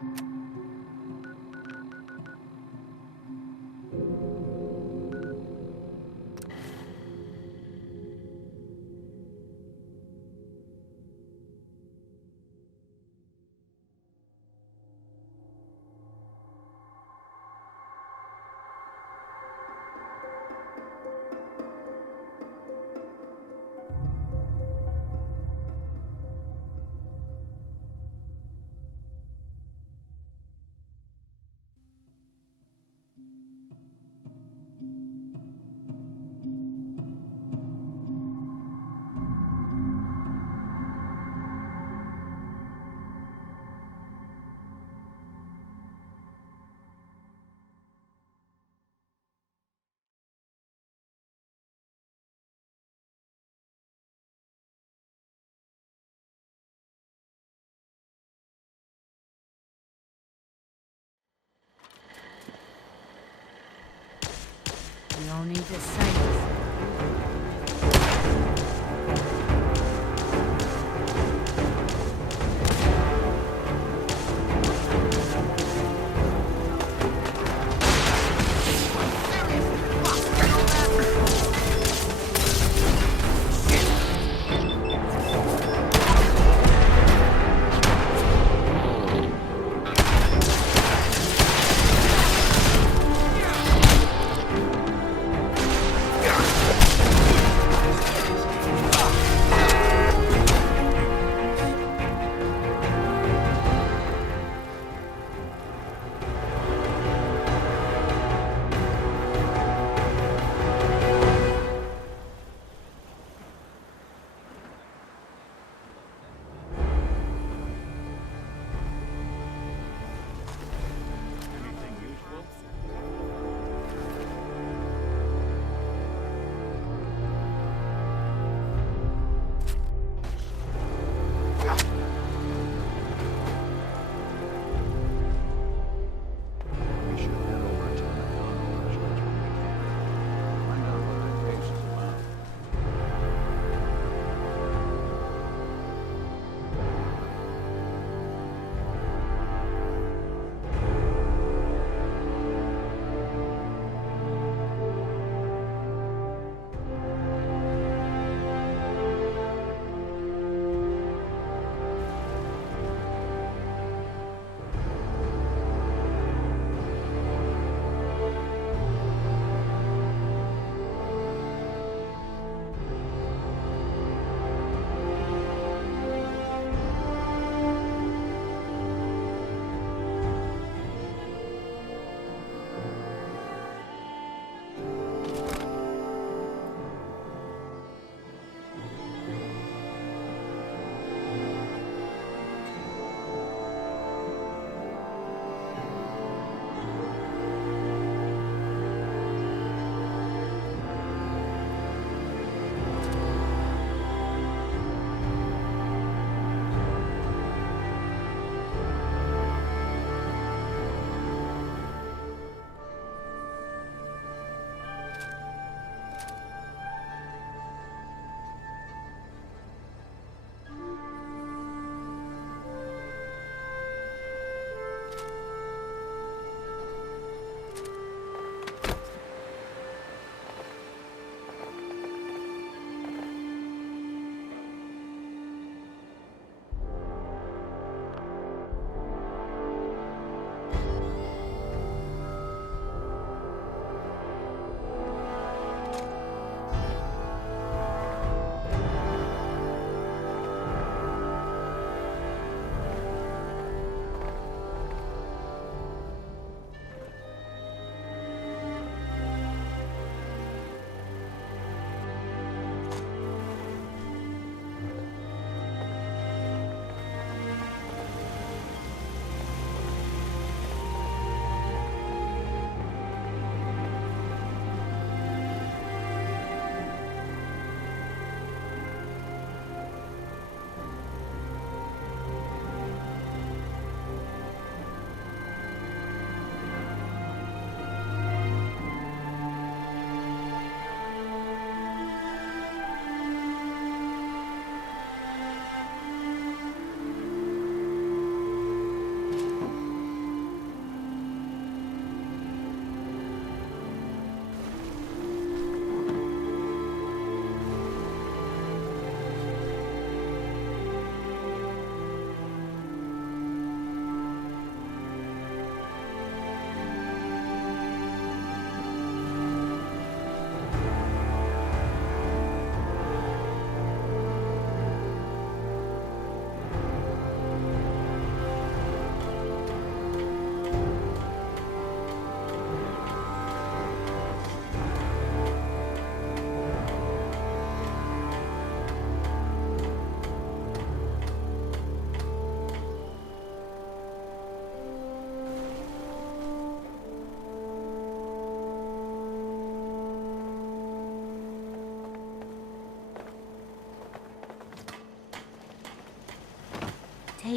You don't need to say it.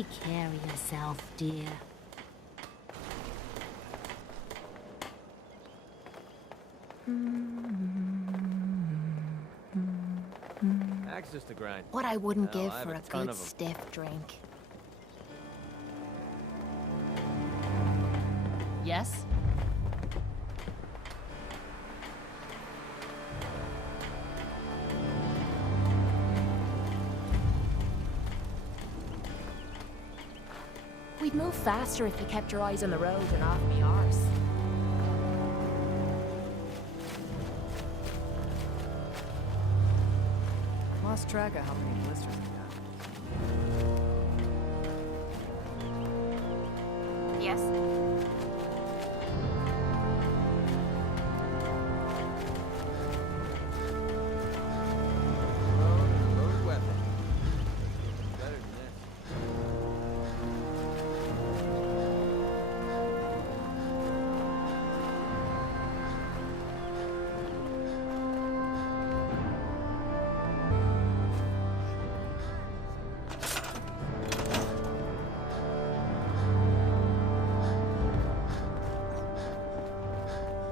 Take care of yourself, dear. Access to grind. What I wouldn't Hell, give I have for a a ton good of 'em. stiff drink. Yes? We'd move faster if you kept your eyes on the road and off me arse. Lost track of how many blisters I got. Yes? Loaded weapon. Better than this.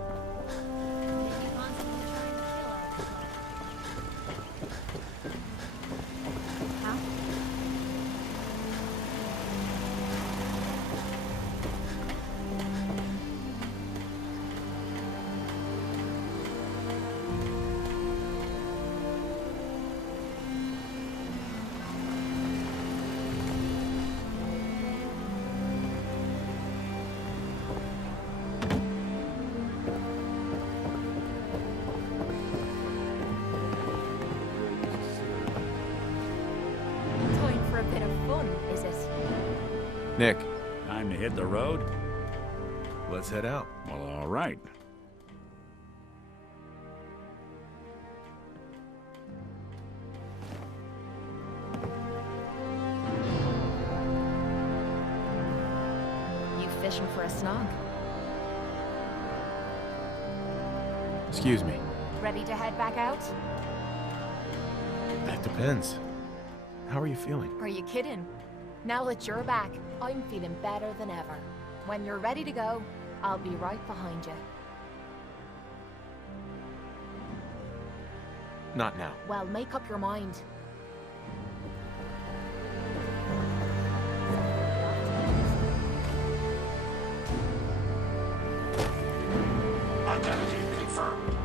Maybe constantly trying to kill ourselves. How? Time for a bit of fun, is it? Nick, Time to hit the road? let's head out. Well, all right. You fishing for a snog? Excuse me. Ready to head back out? That depends. How are you feeling? Are you kidding? Now that you're back, I'm feeling better than ever. When you're ready to go, I'll be right behind you. Not now. Well, make up your mind. Identity confirmed.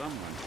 someone.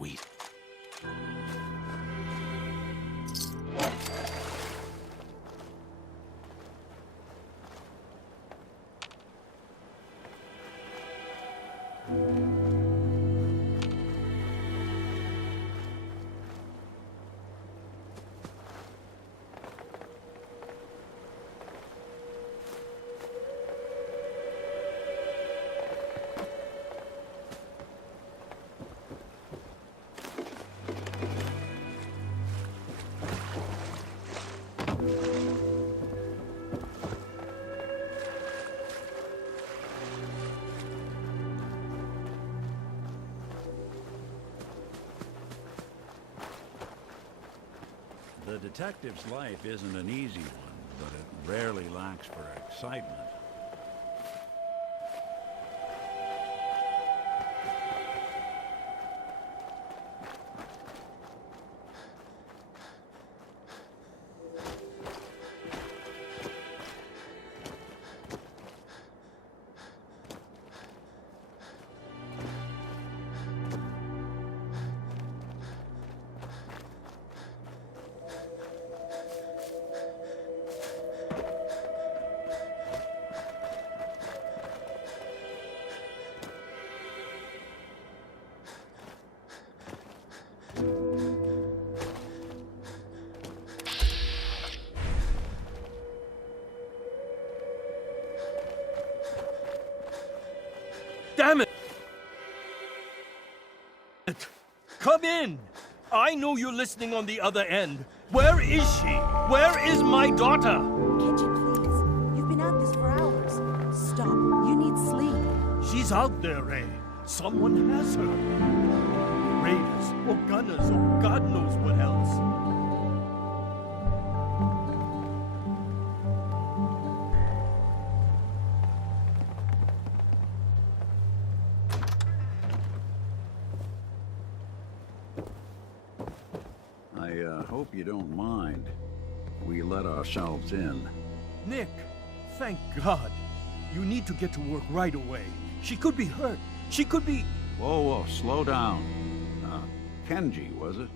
Sweet. The detective's life isn't an easy one, but it rarely lacks for excitement. in! I know you're listening on the other end. Where is she? Where is my daughter? Kenji, please. You've been at this for hours. Stop. You need sleep. She's out there, Ray. Someone has her. Raiders, or gunners, or God knows what else. I hope you don't mind. We let ourselves in. Nick, thank God. You need to get to work right away. She could be hurt. She could be... Whoa, slow down. Kenji, was it?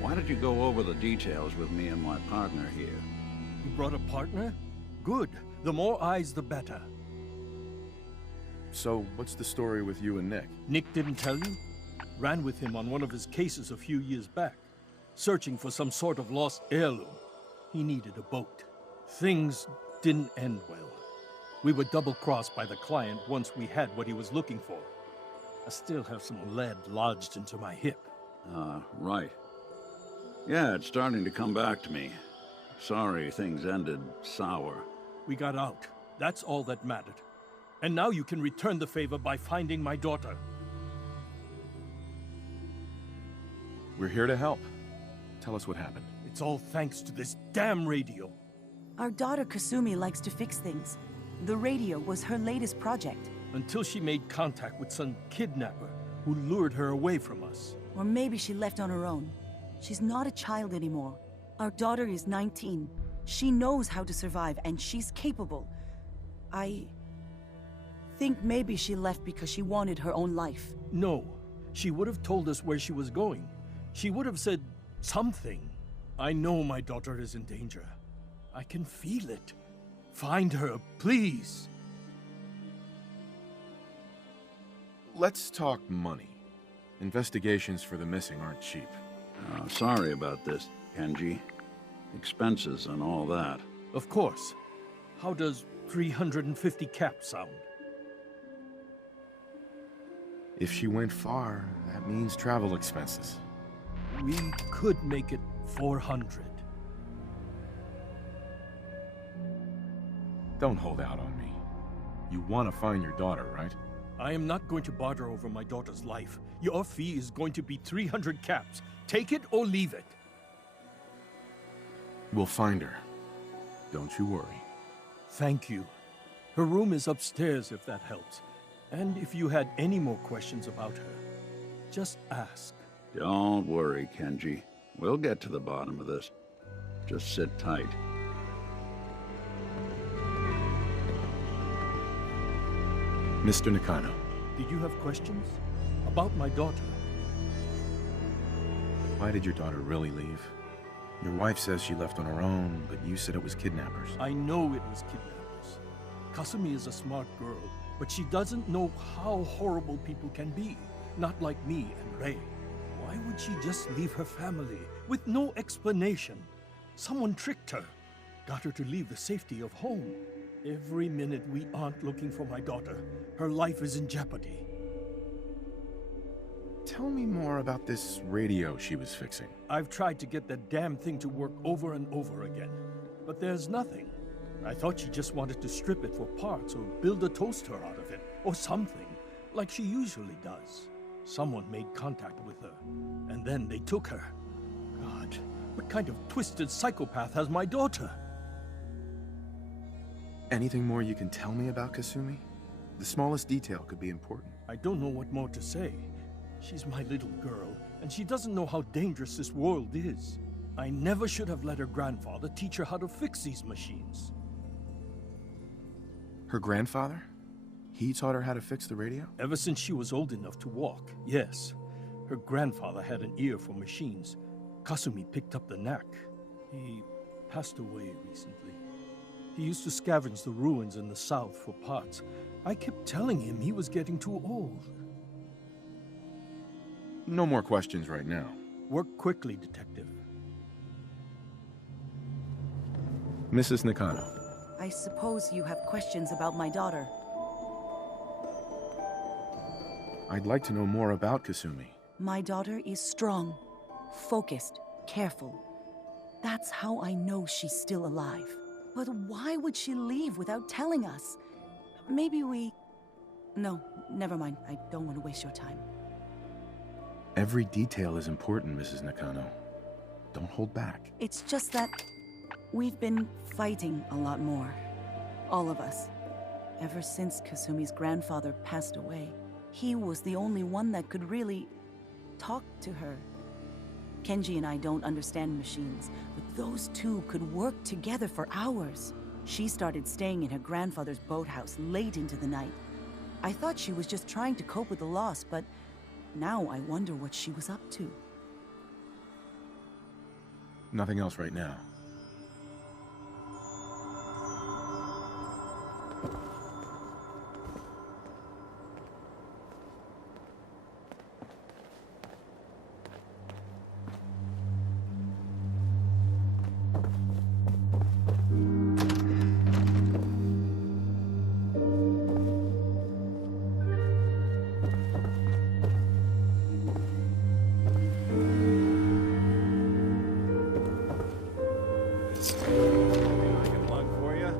Why did you go over the details with me and my partner here? You brought a partner? Good. The more eyes, the better. So, what's the story with you and Nick? Nick didn't tell you? Ran with him on one of his cases a few years back, searching for some sort of lost heirloom. He needed a boat. Things didn't end well. We were double-crossed by the client once we had what he was looking for. I still have some lead lodged into my hip. Right. Yeah, it's starting to come back to me. Sorry things ended sour. We got out. That's all that mattered. And now you can return the favor by finding my daughter. We're here to help. Tell us what happened. It's all thanks to this damn radio. Our daughter Kasumi likes to fix things. The radio was her latest project. Until she made contact with some kidnapper who lured her away from us. Or maybe she left on her own. She's not a child anymore. Our daughter is 19. She knows how to survive, and she's capable. I think maybe she left because she wanted her own life. No. She would have told us where she was going. She would have said something. I know my daughter is in danger. I can feel it. Find her, please. Let's talk money. Investigations for the missing aren't cheap. Sorry about this, Kenji. Expenses and all that. Of course. How does 350 caps sound? If she went far, that means travel expenses. We could make it 400. Don't hold out on me. You want to find your daughter, right? I am not going to barter over my daughter's life. Your fee is going to be 300 caps. Take it or leave it. We'll find her. Don't you worry. Thank you. Her room is upstairs if that helps. And if you had any more questions about her, just ask. Don't worry, Kenji. We'll get to the bottom of this. Just sit tight. Mr. Nakano. Did you have questions? About my daughter? Why did your daughter really leave? Your wife says she left on her own, but you said it was kidnappers. I know it was kidnappers. Kasumi is a smart girl, but she doesn't know how horrible people can be. Not like me and Ray. Why would she just leave her family with no explanation? Someone tricked her. Got her to leave the safety of home. Every minute we aren't looking for my daughter, her life is in jeopardy. Tell me more about this radio she was fixing. I've tried to get that damn thing to work over and over again, but there's nothing. I thought she just wanted to strip it for parts or build a toaster out of it, or something, like she usually does. Someone made contact with her, and then they took her. God, what kind of twisted psychopath has my daughter? Anything more you can tell me about Kasumi? The smallest detail could be important. I don't know what more to say. She's my little girl, and she doesn't know how dangerous this world is. I never should have let her grandfather teach her how to fix these machines. Her grandfather? He taught her how to fix the radio? Ever since she was old enough to walk, yes. Her grandfather had an ear for machines. Kasumi picked up the knack. He passed away recently. He used to scavenge the ruins in the south for parts. I kept telling him he was getting too old. No more questions right now. Work quickly, Detective. Mrs. Nakano. I suppose you have questions about my daughter. I'd like to know more about Kasumi. My daughter is strong, focused, careful. That's how I know she's still alive. But why would she leave without telling us? Maybe we... No, never mind. I don't want to waste your time. Every detail is important, Mrs. Nakano. Don't hold back. It's just that we've been fighting a lot more. All of us. Ever since Kasumi's grandfather passed away. He was the only one that could really talk to her. Kenji and I don't understand machines, but those two could work together for hours. She started staying in her grandfather's boathouse late into the night. I thought she was just trying to cope with the loss, but now I wonder what she was up to. Nothing else right now. I can lug for you?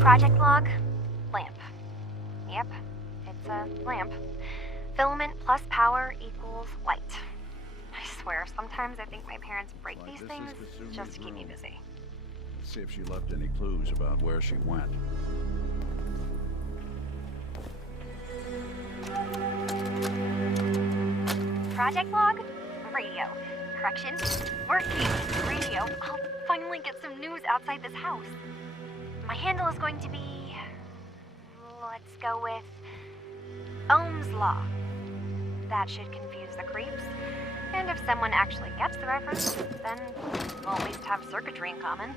Project log, lamp. Yep, it's a lamp. Filament plus power equals light. I swear, sometimes I think my parents break Right, these this things is Kasumi's just to keep me room. busy. Let's see if she left any clues about where she went. Project log, radio. Correction, working radio. I'll finally get some news outside this house. My handle is going to be... let's go with... Ohm's Law. That should confuse the creeps. And if someone actually gets the reference, then we'll at least have circuitry in common.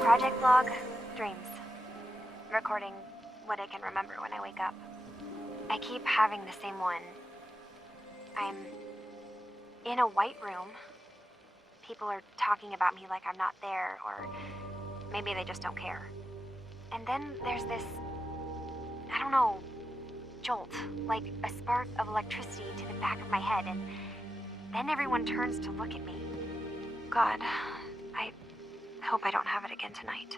Project log, dreams. Recording what I can remember when I wake up. I keep having the same one. I'm in a white room. People are talking about me like I'm not there, or maybe they just don't care. And then there's this, I don't know, jolt, like a spark of electricity to the back of my head, and then everyone turns to look at me. God, I hope I don't have it again tonight.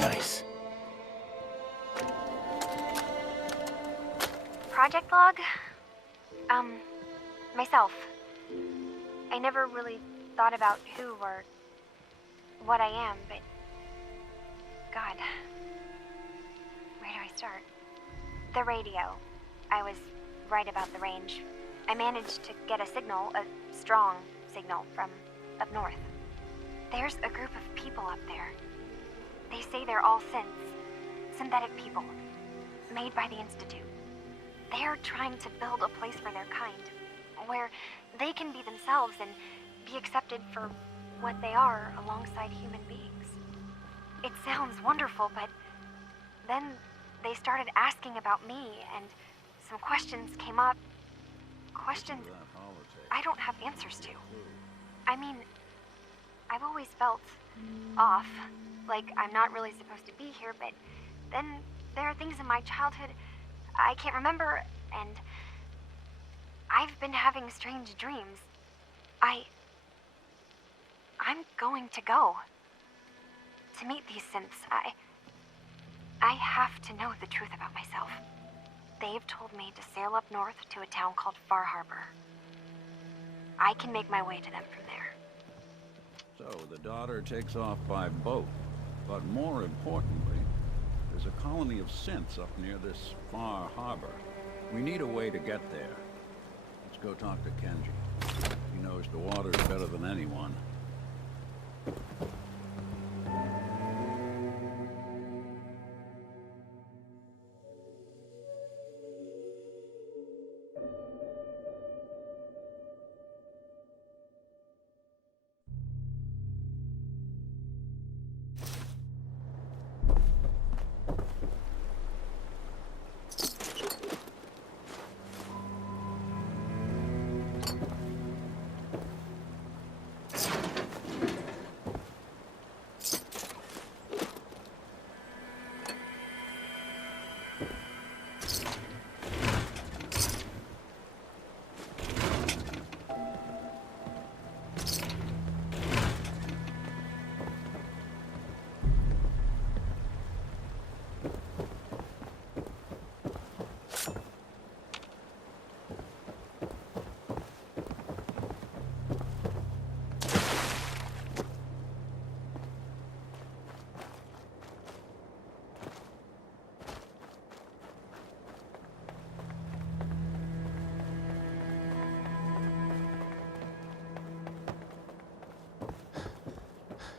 Nice. Project log? Myself. I never really thought about who or what I am, but... God. Where do I start? The radio. I was right about the range. I managed to get a signal, a strong signal, from up north. There's a group of people up there. They say they're all synths. Synthetic people. Made by the Institute. They're trying to build a place for their kind. Where they can be themselves and be accepted for what they are alongside human beings. It sounds wonderful, but then they started asking about me, and some questions came up. questions That holotape. I don't have answers to. I mean, I've always felt off, like I'm not really supposed to be here, but then there are things in my childhood I can't remember, and I've been having strange dreams. I'm going to go to meet these synths. I have to know the truth about myself. They've told me to sail up north to a town called Far Harbor. I can make my way to them from there. So the daughter takes off by boat. But more importantly, there's a colony of synths up near this Far Harbor. We need a way to get there. Let's go talk to Kenji. He knows the waters better than anyone.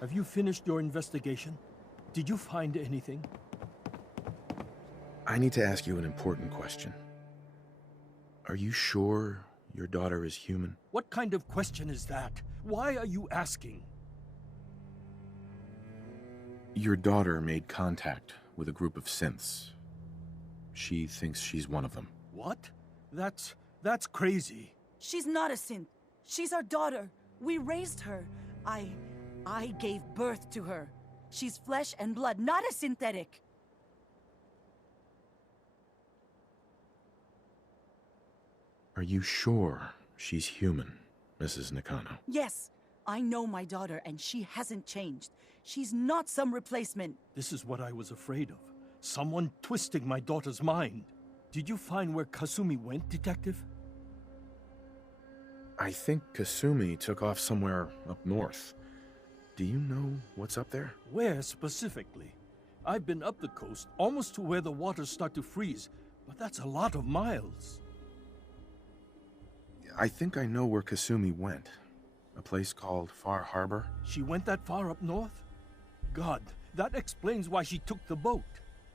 Have you finished your investigation? Did you find anything? I need to ask you an important question. Are you sure your daughter is human? What kind of question is that? Why are you asking? Your daughter made contact with a group of synths. She thinks she's one of them. What? That's crazy. She's not a synth. She's our daughter. We raised her. I gave birth to her. She's flesh and blood, not a synthetic. Are you sure she's human, Mrs. Nakano? Yes, I know my daughter, and she hasn't changed. She's not some replacement. This is what I was afraid of. Someone twisting my daughter's mind. Did you find where Kasumi went, Detective? I think Kasumi took off somewhere up north. Do you know what's up there? Where specifically? I've been up the coast, almost to where the waters start to freeze, but that's a lot of miles. I think I know where Kasumi went. A place called Far Harbor. She went that far up north? God, that explains why she took the boat.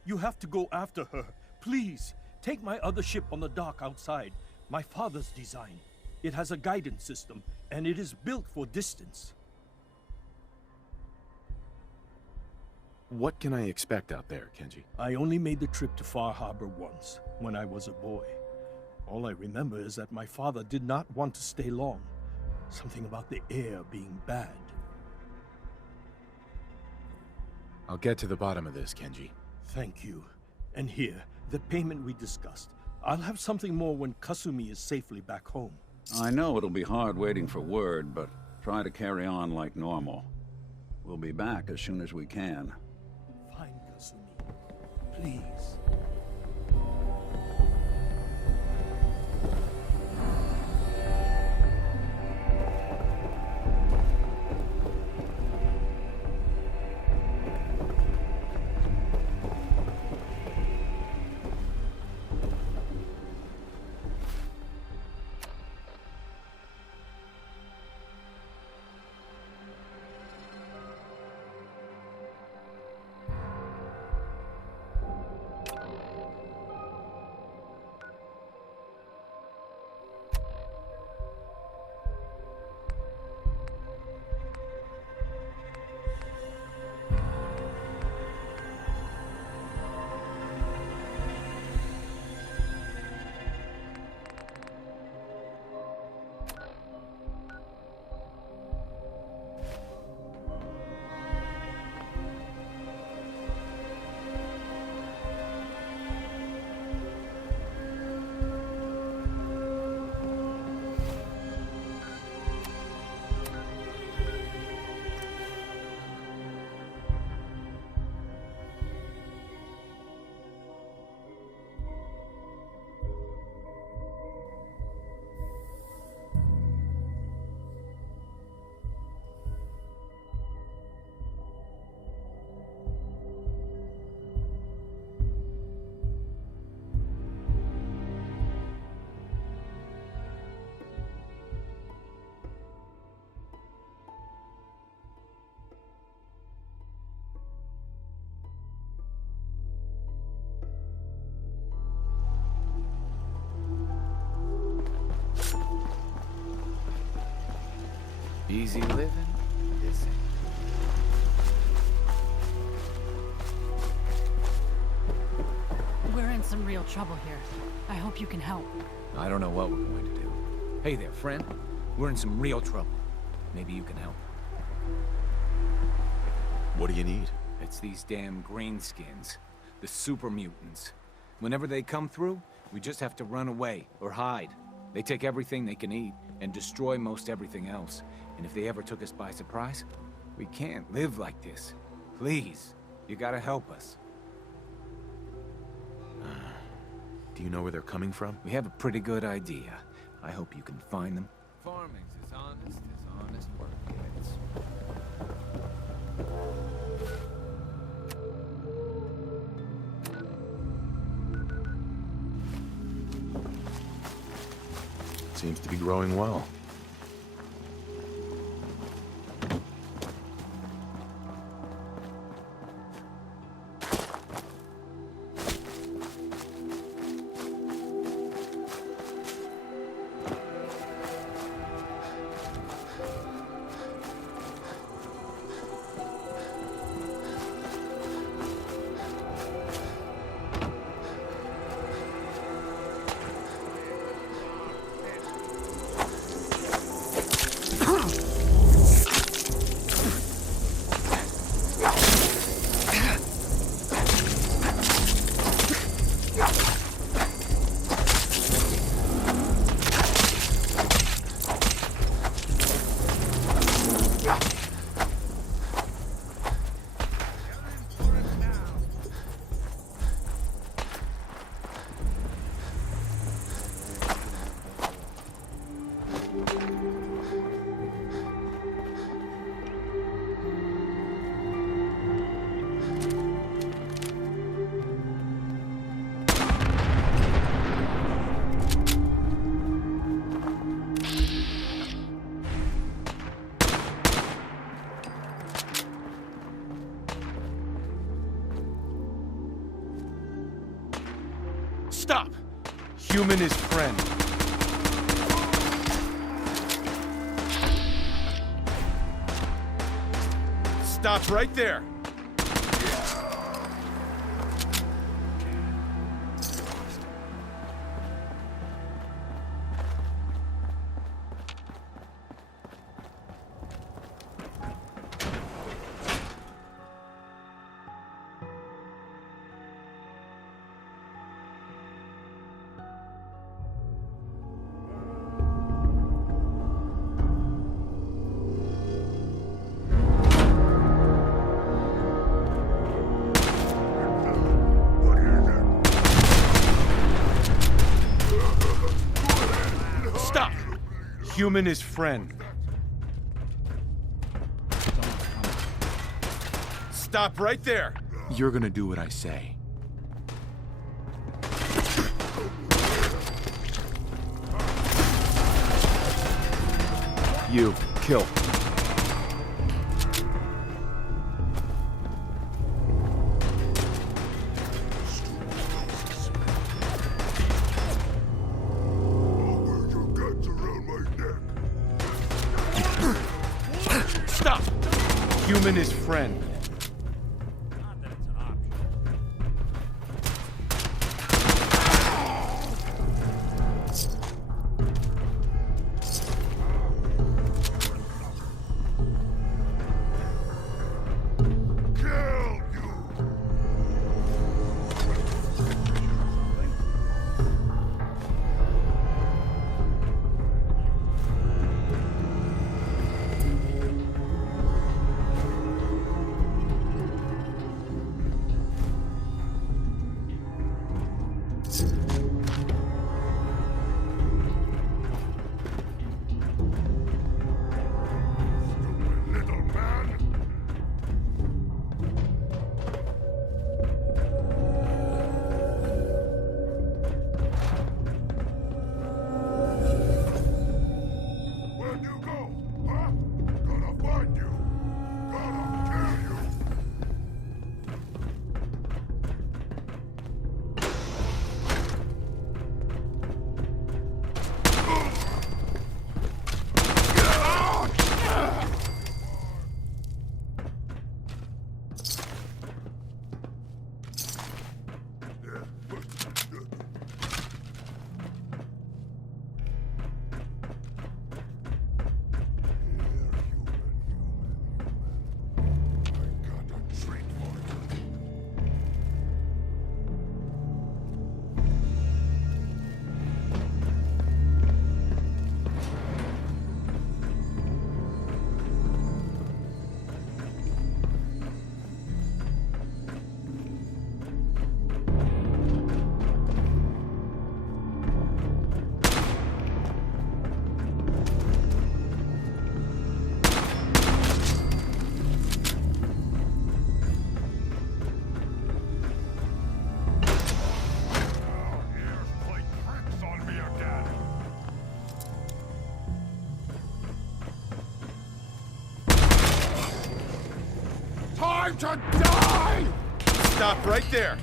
You have to go after her. Please, take my other ship on the dock outside. My father's design. It has a guidance system, and it is built for distance. What can I expect out there, Kenji? I only made the trip to Far Harbor once, when I was a boy. All I remember is that my father did not want to stay long. Something about the air being bad. I'll get to the bottom of this, Kenji. Thank you. And here, the payment we discussed. I'll have something more when Kasumi is safely back home. I know it'll be hard waiting for word, but try to carry on like normal. We'll be back as soon as we can. Find Kasumi. Please. Easy living, this ain't. We're in some real trouble here. I hope you can help. I don't know what we're going to do. Hey there, friend. We're in some real trouble. Maybe you can help. What do you need? It's these damn greenskins. The super mutants. Whenever they come through, we just have to run away or hide. They take everything they can eat and destroy most everything else. And if they ever took us by surprise, we can't live like this. Please, you gotta help us. Do you know where they're coming from? We have a pretty good idea. I hope you can find them. Farming's as honest work gets. Seems to be growing well. Stop! Human is friend. Stop right there! Stop! Human is friend. Stop right there! You're gonna do what I say. You, kill. Stop! Human is friend. Not that it's an option. to die! Stop right there!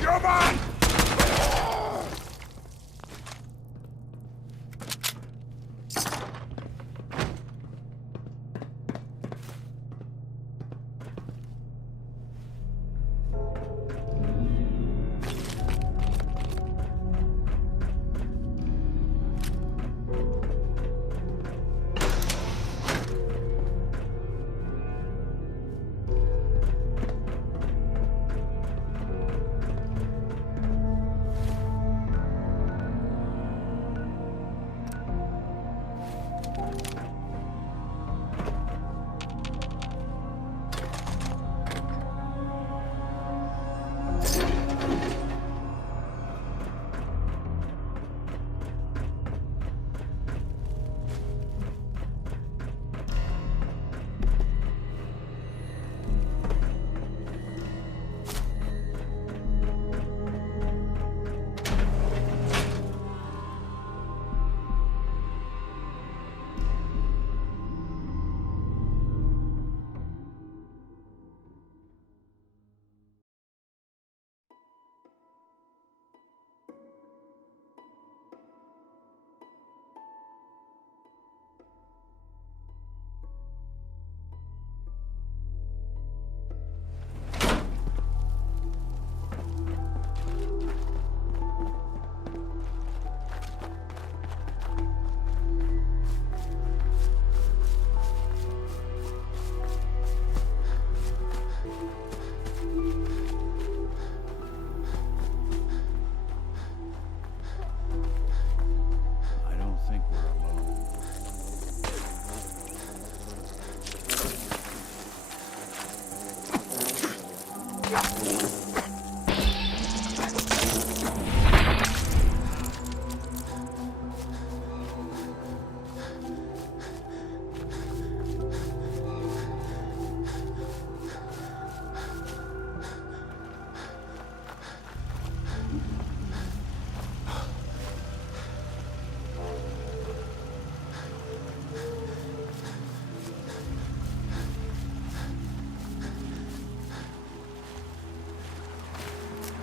Come on!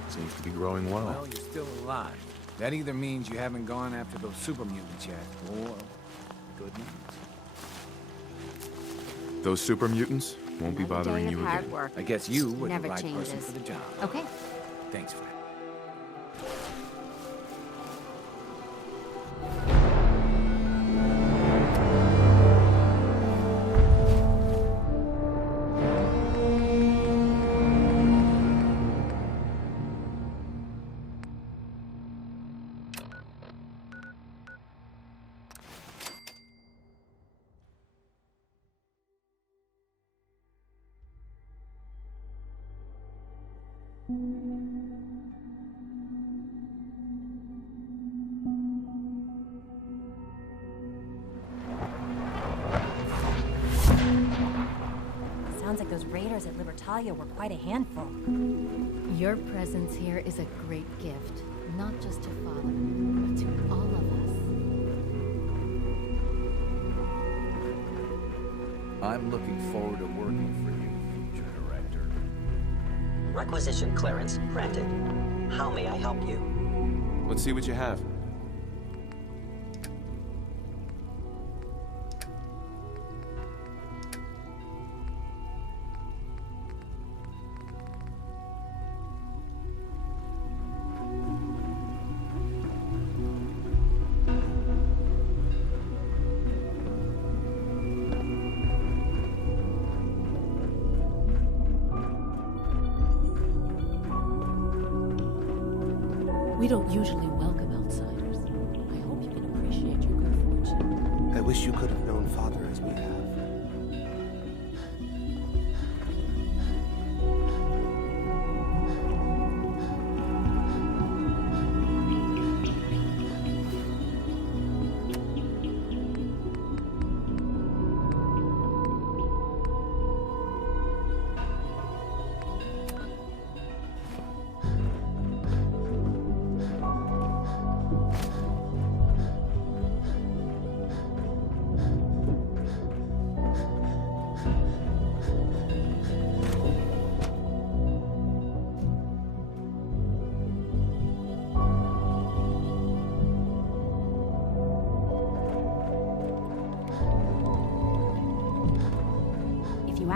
Seems to be growing well. Well, you're still alive. That either means you haven't gone after those super mutants yet, or good news. Those super mutants won't be bothering you again. I guess you were the Never right person changes. for the job. Okay. Thanks, friend. Sounds like those raiders at Libertalia were quite a handful. Your presence here is a great gift, not just to Father, but to all of us. I'm looking forward to working for you, future director. Requisition clearance granted. How may I help you? Let's see what you have. We don't usually welcome outsiders. I hope you can appreciate your good fortune. I wish you could have known Father as we have.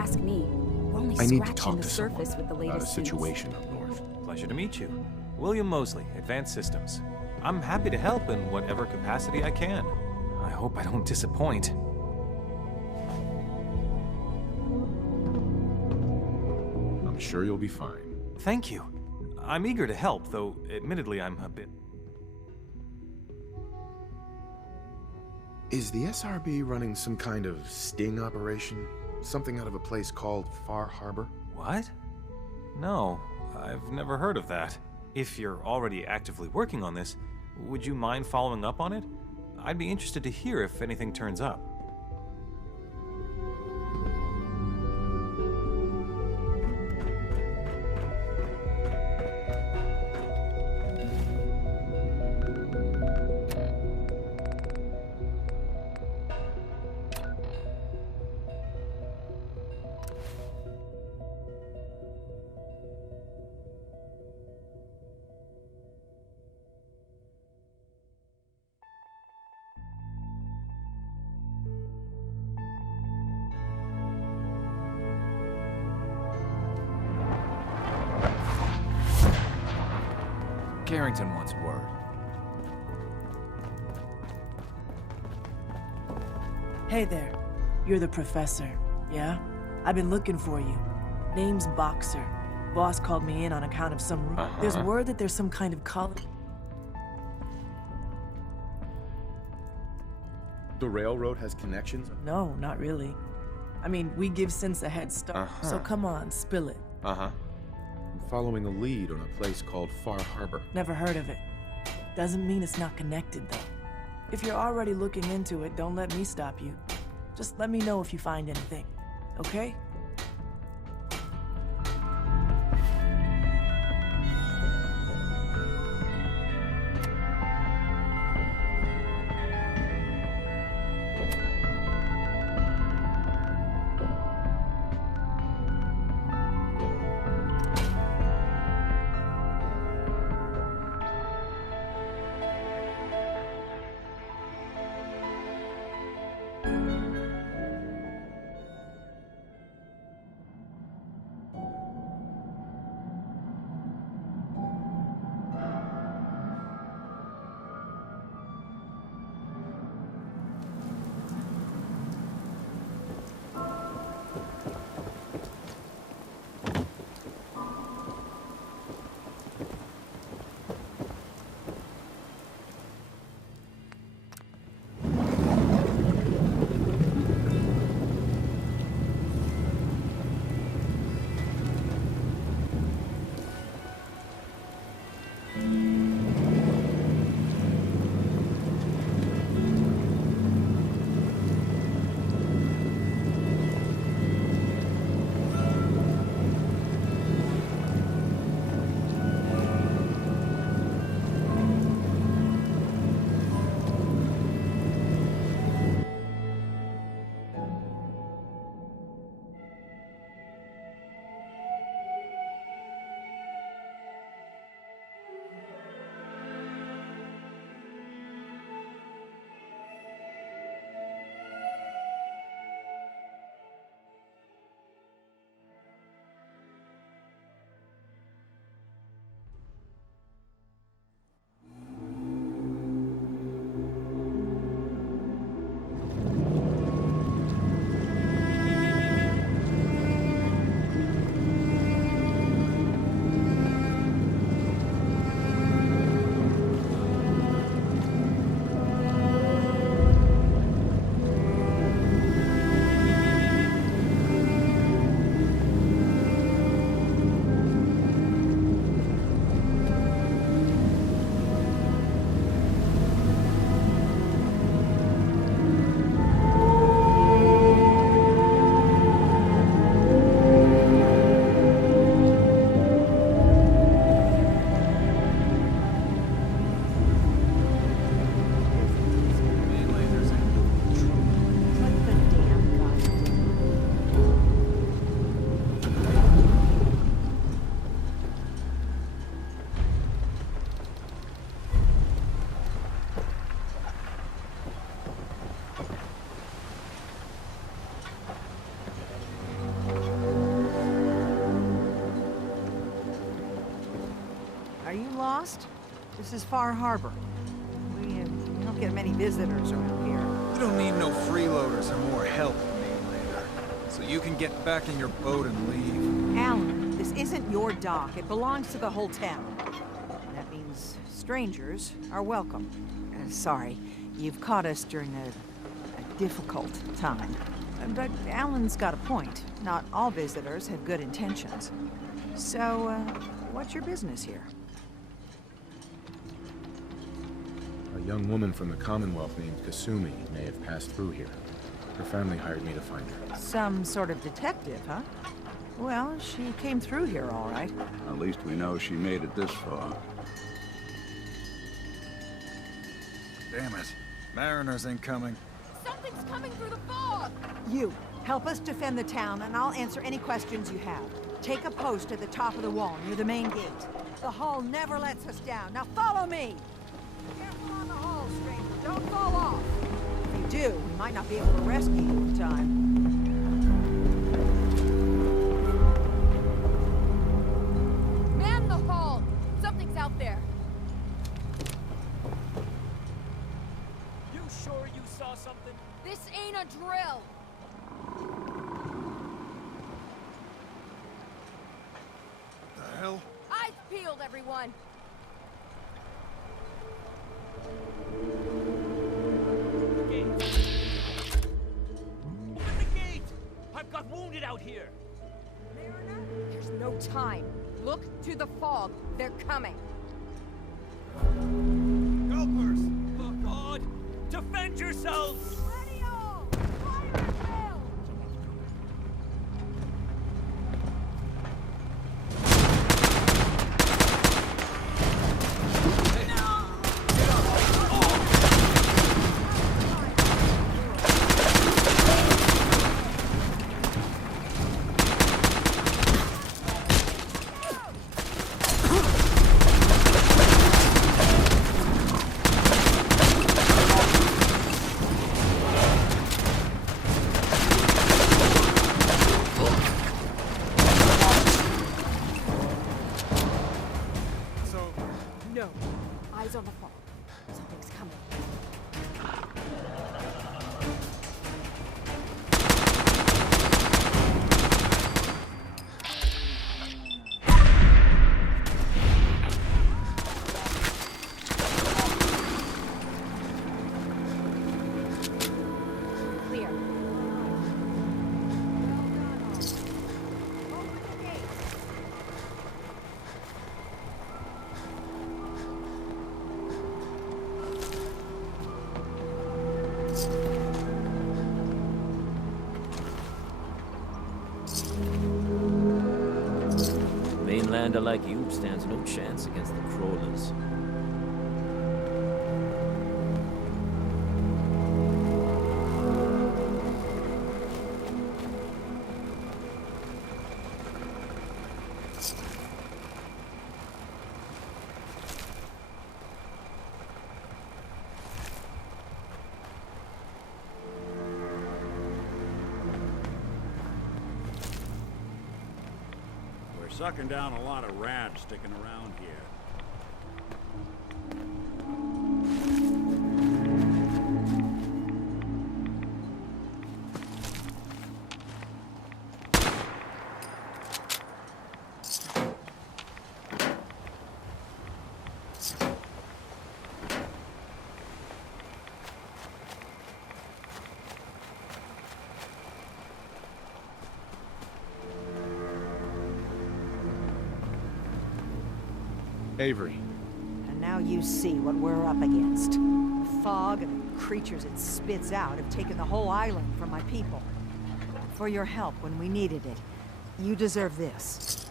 ask me. We're only I need to scratching talk the to surface someone with the about a latest news. situation up north. Pleasure to meet you. William Mosley, Advanced Systems. I'm happy to help in whatever capacity I can. I hope I don't disappoint. I'm sure you'll be fine. Thank you. I'm eager to help, though admittedly I'm a bit... Is the SRB running some kind of sting operation? Something out of a place called Far Harbor? What? No, I've never heard of that. If you're already actively working on this, would you mind following up on it? I'd be interested to hear if anything turns up. Carrington wants word. Hey there. You're the professor, yeah? I've been looking for you. Name's Boxer. Boss called me in on account of some... There's word that there's some kind of college... The railroad has connections? No, not really. I mean, we give Sense a head start, so come on, spill it. I'm following a lead on a place called Far Harbor. Never heard of it. Doesn't mean it's not connected, though. If you're already looking into it, don't let me stop you. Just let me know if you find anything, okay? Are you lost? This is Far Harbor. We don't get many visitors around here. We don't need no freeloaders or more help, mainlander. So you can get back in your boat and leave. Alan, this isn't your dock. It belongs to the whole town. That means strangers are welcome. Sorry, you've caught us during a difficult time. But Alan's got a point. Not all visitors have good intentions. So, what's your business here? A young woman from the Commonwealth named Kasumi may have passed through here. Her family hired me to find her. Some sort of detective, huh? Well, she came through here all right. At least we know she made it this far. Damn it. Mariners incoming. Something's coming through the fog! You, help us defend the town, and I'll answer any questions you have. Take a post at the top of the wall, near the main gate. The Hall never lets us down. Now follow me! Careful on the Hall, stranger. Don't fall off. If you do, we might not be able to rescue you in time. Man the Hall! Something's out there. You sure you saw something? This ain't a drill! The hell? Eyes peeled, everyone! Open the gate! I've got wounded out here! There's no time. Look to the fog. They're coming. Helpers! Oh, God! Defend yourselves! Ready all! Fire at will! No. Eyes on the fog. Something's coming. Clear. Mainlander like you stands no chance against the crawlers. Sucking down a lot of rats sticking around here. Avery. And now you see what we're up against. The fog and the creatures it spits out have taken the whole island from my people. For your help when we needed it, you deserve this.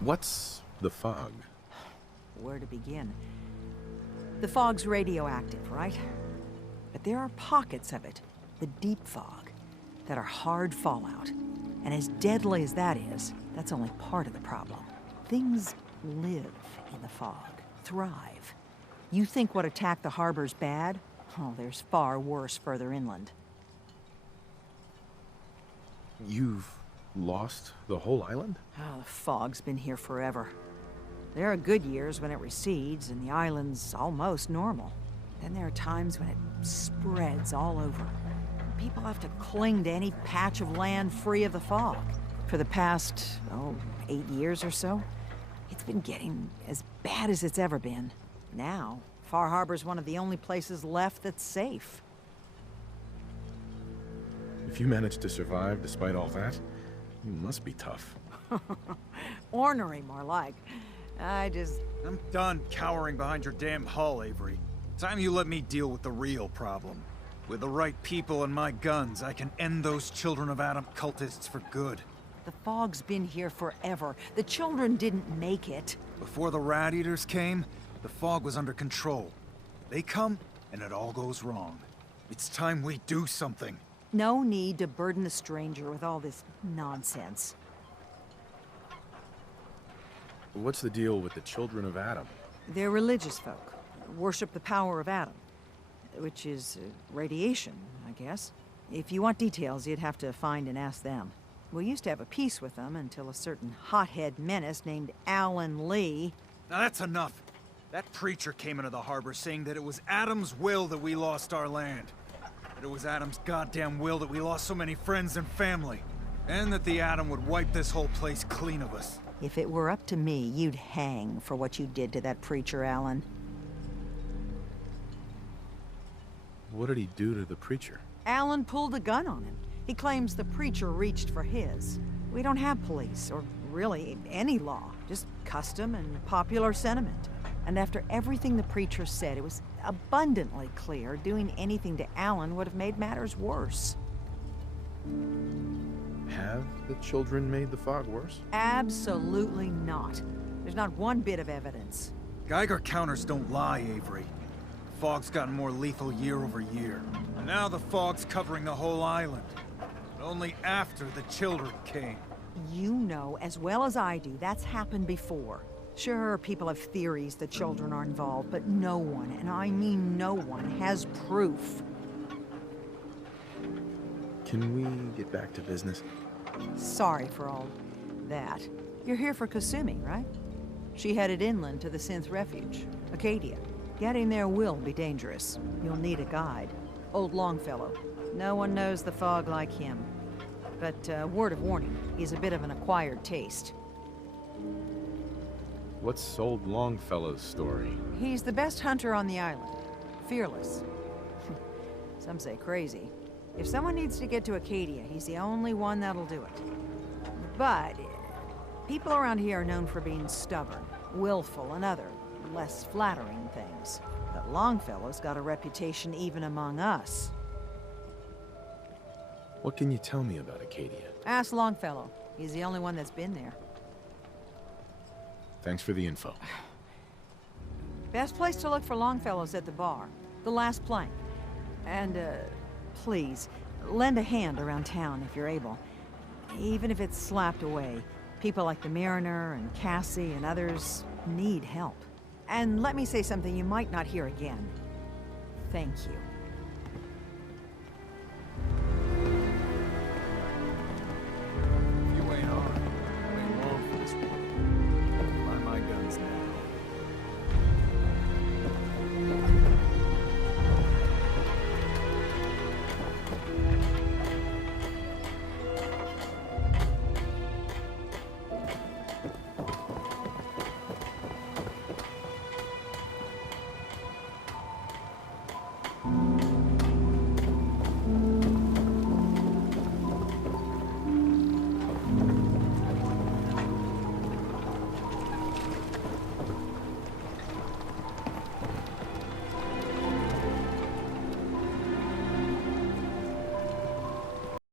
What's the fog? Where to begin? The fog's radioactive, right? But there are pockets of it, the deep fog, that are hard fallout. And as deadly as that is, that's only part of the problem. Things live in the fog, thrive. You think what attacked the harbor's bad? Oh, there's far worse further inland. You've lost the whole island? Oh, the fog's been here forever. There are good years when it recedes and the island's almost normal. Then there are times when it spreads all over. People have to cling to any patch of land free of the fog. For the past, 8 years or so, it's been getting as bad as it's ever been. Now, Far Harbor's one of the only places left that's safe. If you managed to survive despite all that, you must be tough. Ornery, more like. I'm done cowering behind your damn hull, Avery. Time you let me deal with the real problem. With the right people and my guns, I can end those Children of Adam cultists for good. The fog's been here forever. The children didn't make it. Before the Rat Eaters came, the fog was under control. They come, and it all goes wrong. It's time we do something. No need to burden the stranger with all this nonsense. What's the deal with the Children of Adam? They're religious folk. Worship the power of Adam. Which is radiation, I guess. If you want details, you'd have to find and ask them. We used to have a peace with them until a certain hothead menace named Alan Lee... Now that's enough. That preacher came into the harbor saying that it was Adam's will that we lost our land. That it was Adam's goddamn will that we lost so many friends and family. And that the Adam would wipe this whole place clean of us. If it were up to me, you'd hang for what you did to that preacher, Alan. What did he do to the preacher? Alan pulled a gun on him. He claims the preacher reached for his. We don't have police, or really any law. Just custom and popular sentiment. And after everything the preacher said, it was abundantly clear doing anything to Alan would have made matters worse. Have the children made the fog worse? Absolutely not. There's not one bit of evidence. Geiger counters don't lie, Avery. The fog's gotten more lethal year over year. And now the fog's covering the whole island. But only after the children came. You know as well as I do that's happened before. Sure, people have theories that children are involved, but no one, and I mean no one, has proof. Can we get back to business? Sorry for all that. You're here for Kasumi, right? She headed inland to the Synth Refuge, Acadia. Getting there will be dangerous. You'll need a guide. Old Longfellow. No one knows the fog like him. But, word of warning, he's a bit of an acquired taste. What's Old Longfellow's story? He's the best hunter on the island. Fearless. Some say crazy. If someone needs to get to Acadia, he's the only one that'll do it. But people around here are known for being stubborn, willful, and other, less flattering things. But Longfellow's got a reputation even among us. What can you tell me about Acadia? Ask Longfellow. He's the only one that's been there. Thanks for the info. Best place to look for Longfellow's at the bar. The last plank. And, please, lend a hand around town if you're able. Even if it's slapped away. People like the Mariner and Cassie and others need help. And let me say something you might not hear again. Thank you.